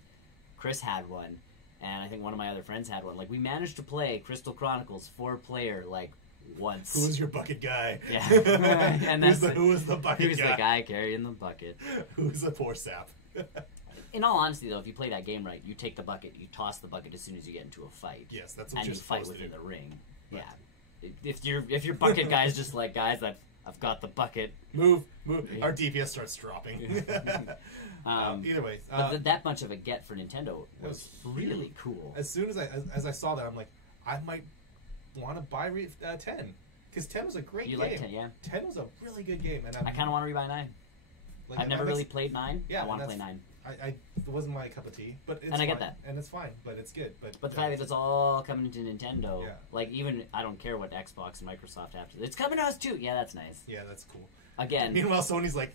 Chris had one, and I think one of my other friends had one. We managed to play Crystal Chronicles 4-player once. Who was your bucket guy? Yeah, and who was the bucket guy? He was the guy carrying the bucket. Who's the poor sap? In all honesty, though, if you play that game right, you take the bucket, you toss the bucket as soon as you get into a fight. Yes, that's what and you're you fight supposed to within do. the ring. Right. Yeah, if your bucket guy is just like, guys, I've got the bucket. Move. Our DPS starts dropping. Either way, but that much of a get for Nintendo was really cool. As soon as I saw that, I'm like, I might want to buy 10 because 10 was a great game. You like 10, yeah? 10 was a really good game, and I kind of want to rebuy 9. I've never really played 9. Yeah, I want to play 9. It wasn't my cup of tea, but it's and I get that, and it's fine, but it's good. But the fact that it's all coming to Nintendo, yeah. Even I don't care what Xbox and Microsoft have to. It's coming to us too. Yeah, that's nice. Yeah, that's cool. Again, meanwhile, Sony's like,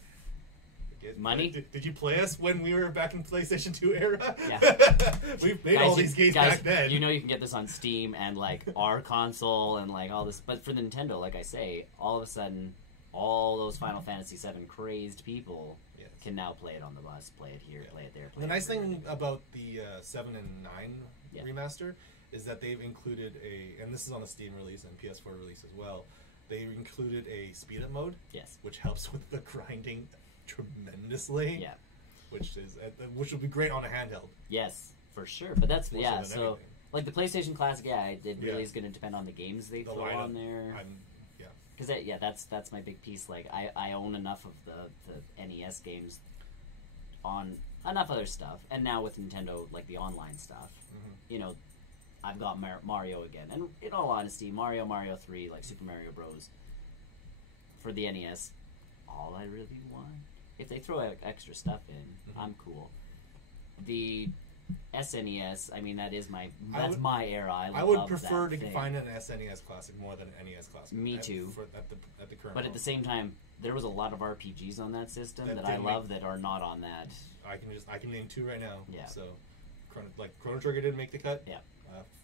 money. Did you play us when we were back in PlayStation 2 era? Yeah, we've made all these games back then. You can get this on Steam and our console and all this, but for the Nintendo, like I say, all of a sudden, all those Final Fantasy VII crazed people. Can now play it on the bus, play it here, play it there. The nice thing about the 7 and 9 remaster is that they've included and this is on the Steam release and PS4 release as well, they included a speed up mode, which helps with the grinding tremendously. Yeah, which will be great on a handheld. Yes, for sure. But that's so everything. The PlayStation Classic, it really is going to depend on the games they throw on there. Because that's my big piece. I own enough of the NES games on enough other stuff, and now with Nintendo, the online stuff, I've got Mario again. And in all honesty, Mario 3, Super Mario Bros. For the NES, all I really want. If they throw extra stuff in, I'm cool. the SNES, I mean, that's my era. I would love prefer that to thing. find an SNES Classic more than an NES Classic. Me too. At the current But at the same time, there was a lot of RPGs on that system that I didn't love that are not on that. I can name 2 right now. Yeah. So, Chrono Trigger didn't make the cut. Yeah.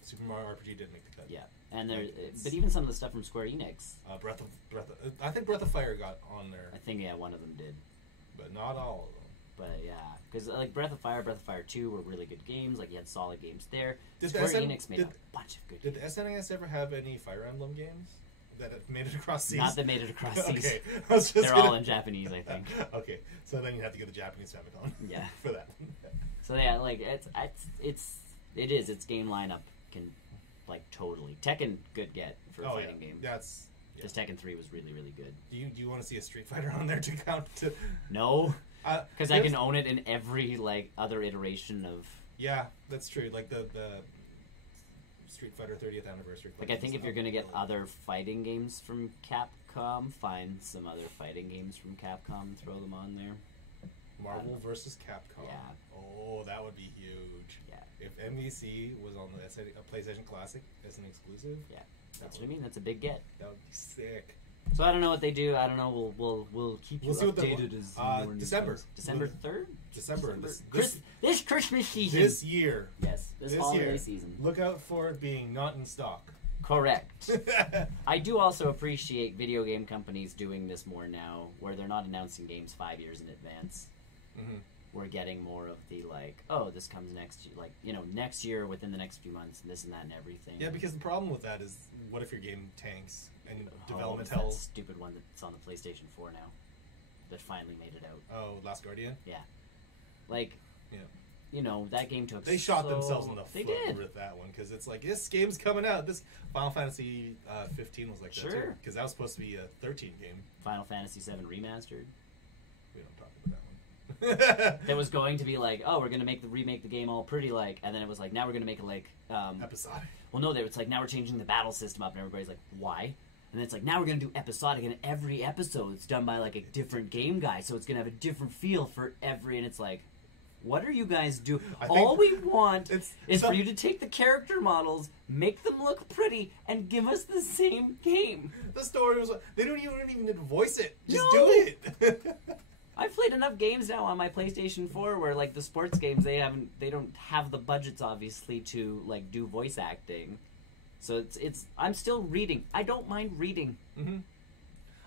Super Mario RPG didn't make the cut. Yeah, and but even some of the stuff from Square Enix. I think Breath of Fire got on there, I think one of them did. but not all of them. But yeah, because like Breath of Fire 2 were really good games. Like you had solid games there. Did Square the Enix made a bunch of good Did games. the SNES ever have any Fire Emblem games that made it across seas? Not that made it across seas. Okay, I was just They're all in Japanese, I think. Okay, so then you have to get the Japanese Famicom. Yeah. For that. So yeah, like its game lineup can like totally Tekken good get for a fighting game. That's. Because Tekken 3 was really, really good. Do you want to see a Street Fighter on there to count to? No, because I can there's- own it in every like other iteration of. Yeah, that's true. Like the Street Fighter 30th anniversary. Like I think if you're gonna get other fighting games from Capcom, find some other fighting games from Capcom and throw them on there. Marvel versus Capcom. Yeah. Oh, that would be huge. Yeah. If MVC was on the PlayStation Classic as an exclusive. Yeah, that's what I mean. That's a big get. That would be sick. So I don't know what they do. I don't know. We'll keep you We'll see what updated as more news December. comes. December 3rd. December. This Christmas season. This year. Yes, this holiday season. Look out for it being not in stock. Correct. I do also appreciate video game companies doing this more now, where they're not announcing games 5 years in advance. Mm-hmm. We're getting more of the like, oh, this comes next year, like next year within the next few months, and this and that and everything. Yeah, because the problem with that is, what if your game tanks and development that hell? stupid one that's on the PlayStation 4 now, that finally made it out. Oh, Last Guardian. Yeah, like, yeah. That game took. They shot themselves in the They foot did. with that one, because it's like, this game's coming out. This Final Fantasy 15 was like that too, because that was supposed to be a 13 game. Final Fantasy 7 remastered. We don't talk about that one. That was going to be like, oh, we're gonna remake the game all pretty like, and then it was like, now we're gonna make it like episodic. Well, no, it's like now we're changing the battle system up, and everybody's like, why? And then it's like, now we're gonna do episodic, and every episode's done by like a different game guy, so it's gonna have a different feel for every. And it's like, what are you guys doing? All we want is for you to take the character models, make them look pretty, and give us the same game. The story was they don't even need to voice it. Just No. do it. I've played enough games now on my PlayStation 4 where like the sports games they don't have the budgets obviously to like do voice acting. So it's I'm still reading. I don't mind reading. Mm-hmm.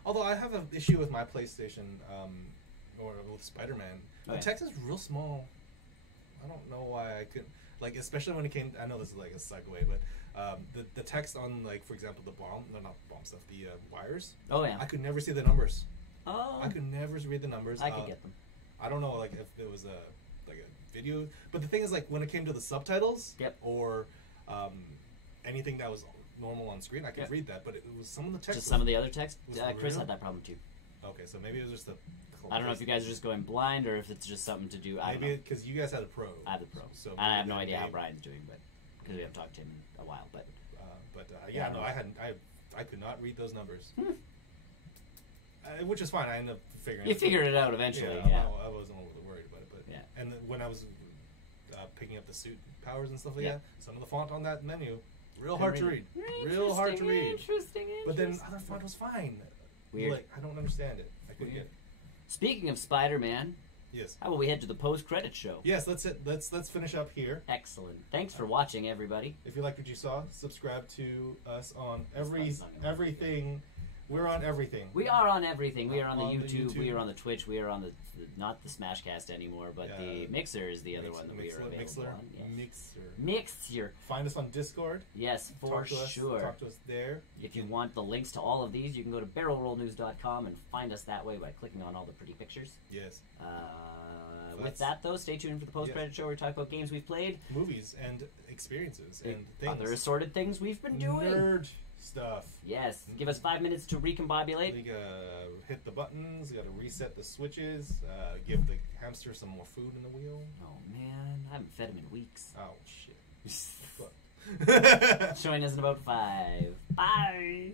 Although I have an issue with my PlayStation or with Spider-Man. The text is real small. I don't know why I couldn't, like, especially when it came. I know this is like a segue, but the text on, like, for example, the not bomb stuff, the wires. Oh yeah. I could never see the numbers. Oh. I could never read the numbers. I could get them. I don't know, like, if it was a video, but the thing is, like, when it came to the subtitles, Yep. or anything that was normal on screen, I could read that. But it was some of the text. Just some of the other text. was Chris real? had that problem too. Okay, so maybe it was just the. I don't know if you guys are just going blind or if it's just something to do. I don't know. Maybe because you guys had a pro. I have the pro. So I have no maybe idea how they- Brian's doing, but because we haven't talked to him in a while. But yeah, I no, know. I hadn't. I could not read those numbers, which is fine. I ended up figuring. you figured it out eventually. Yeah. I wasn't overly worried about it, but Yeah. And then when I was picking up the suit powers and stuff like Yeah. that, some of the font on that menu, real Couldn't hard to read read, real hard to read. Interesting. But then other font was fine. Weird. Like, I don't understand it. I couldn't Weird. get it. Speaking of Spider-Man, Yes. how about we head to the post-credit show? Yes. Let's finish up here. Excellent. Thanks for watching, everybody. If you liked what you saw, subscribe to us on button's not gonna work. everything. We're on everything. We are on everything. We are on the On the YouTube. We YouTube. are on the Twitch. We are on the not the Smashcast anymore, but the Mixer is the other one that we are available on. Yes. Mixer. Find us on Discord. Yes, for Talk to us, sure. Talk to us there. If you want the links to all of these, you can go to barrelrollnews.com and find us that way by clicking on all the pretty pictures. Yes. With that, though, stay tuned for the post-credit show where we talk about games we've played, Movies and experiences and things. other assorted things we've been doing. Nerd stuff. Yes. Give us 5 minutes to recombobulate. We gotta hit the buttons. We gotta reset the switches. Give the hamster some more food in the wheel. Oh, man. I haven't fed him in weeks. Oh shit. Fuck. Showing us in about 5. Bye.